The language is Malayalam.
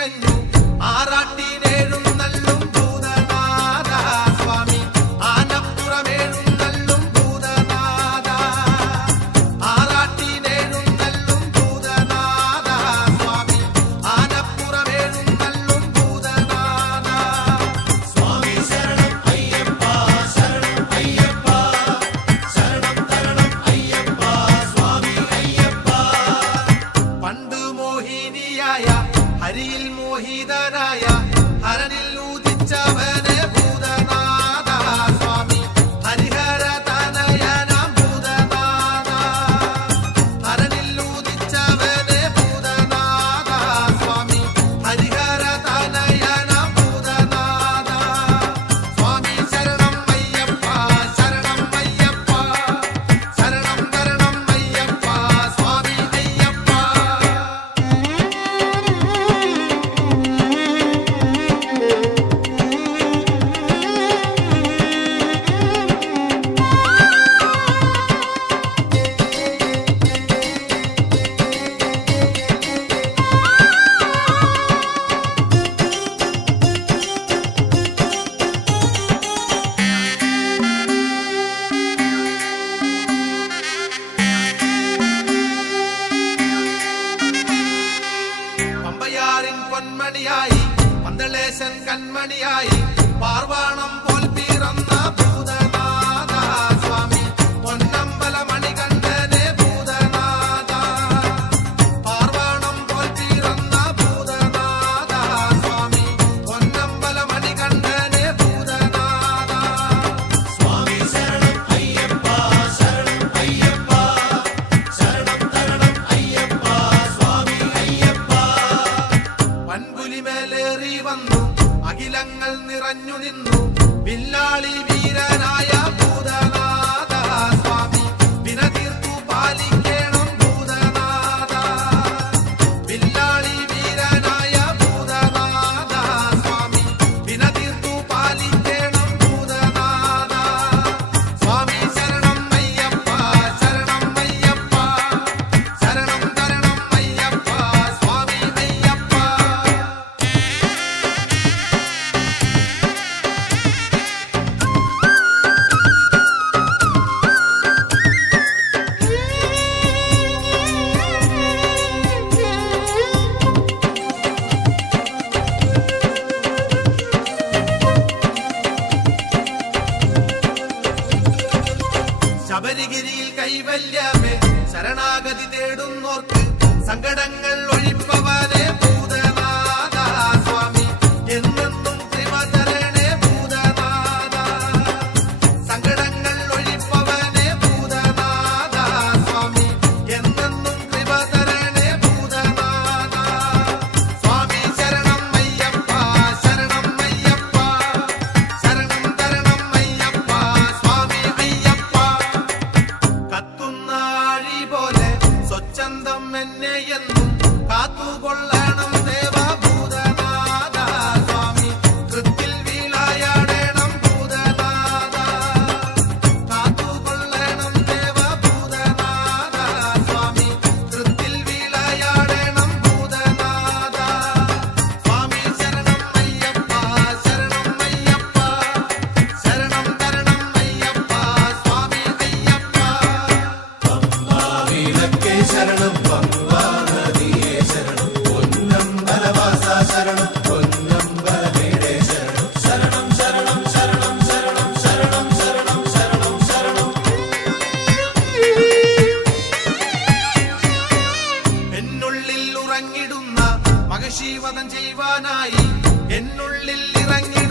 നിറഞ്ഞു ആറാട്ടിനെഴുന്നള്ളും ഭൂതനാഥ സ്വാമി ആനപ്പുറമെഴുന്നള്ളും ഭൂതനാഥ ആറാട്ടിനെഴുന്നള്ളും ഭൂതനാഥ സ്വാമി ആനപ്പുറമെഴുന്നള്ളും ഭൂതനാഥ സ്വാമി ശരണം അയ്യപ്പ ശരണം അയ്യപ്പ ശരണം തരണം അയ്യപ്പ സ്വാമി അയ്യപ്പ പണ്ട് മോഹിനിയായ ഹരിയിൽ മോഹിതനായ ഹരനിൽ ഉദിച്ചവനെ ഭൂതനാഥ സ്വാമി ഹരിഹര തനയനാം ഭൂതനാഥ ഹരനിൽ ഉദിച്ചവനെ ഭൂതനാഥ സ്വാമി ഹരിഹര തനയനാം ഭൂതനാഥ സ്വാമി ശരണം അയ്യപ്പ ശരണം അയ്യപ്പ ശരണം തരണം അയ്യപ്പ സ്വാമി അയ്യപ്പ പമ്പയാറിൻ പൊന്മണിയായി പന്തളേശൻ കൺമണിയായി പാർവാണം പോൽ പിറന്ന ഭൂതനാഥ സ്വാമി പൊന്നമ്പല മണികണ്ഠനെ ഭൂതനാഥ പാർവാണം പോൽ പിറന്ന ഭൂതനാഥ സ്വാമി പൊന്നമ്പല മണികണ്ഠനെ ഭൂതനാഥ സ്വാമി ശരണം അയ്യപ്പ ശരണം അയ്യപ്പ ശരണം തരണം അയ്യപ്പ സ്വാമി അയ്യപ്പ പൻപുലിമേലേറി വന്നു അഖിലങ്ങൾ നിറഞ്ഞു നിന്നു വില്ലാളി വീരനായ ഭൂതനാഥ സ്വാമി വിനതീർത്തു പാലിക്കണം ഭൂതനാഥ വില്ലാളി വീരനായ ഭൂതനാഥ സ്വാമി വിനതീർത്തു പാലിക്കണം ഭൂതനാഥ സ്വാമി ശരണം അയ്യപ്പ ശരണം അയ്യപ്പ ശരണം തരണം അയ്യപ്പ സ്വാമി അയ്യപ്പ ശബരിഗിരിയിൽ കൈവല്യമേ ശരണാഗതി തേടുന്നോർക്ക് സങ്കടങ്ങൾ ഒഴിപ്പവനെ ഭൂതനാഥ സ്വാമി എന്നെന്നും ത്രിമതരണേ ഭൂതനാഥ സങ്കടങ്ങൾ ഒഴിപ്പവനെ ഭൂതനാഥ സ്വാമി എന്നെന്നും ത്രിമതരണേ ഭൂതനാഥ സ്വാമി ശരണം അയ്യപ്പ ശരണം അയ്യപ്പ ശരണം തരണം അയ്യപ്പ സ്വാമി അയ്യപ്പ കത്തുന്ന ആഴി പോലെ സ്വച്ഛന്തം എന്നെ എന്നും കാത്തുകൊള്ളണം ദേവഭൂതനാഥ സ്വാമി കൃത്തിൽ വീളായാടണം ഭൂതനാഥ കാത്തുകൊള്ളണം ദേവഭൂതനാഥ സ്വാമി കൃത്തിൽ വീളായാടണം ഭൂതനാഥ സ്വാമി ശരണം അയ്യപ്പ ശരണം അയ്യപ്പ ശരണം തരണം അയ്യപ്പ സ്വാമി അയ്യപ്പ പമ്പാവിളക്കേ ശരണം പമ്പാ നദിയേ ശരണം പൊന്നമ്പലവാസ ശരണം പൊന്നമ്പലമേടേ ശരണം ശരണം ശരണം ശരണം ശരണം ശരണം ശരണം ശരണം ശരണം എന്നുള്ളിൽ ഉറങ്ങിടുന്ന മഹർഷിവധം ചെയ്യുവാനായി എന്നുള്ളിൽ ഇറങ്ങി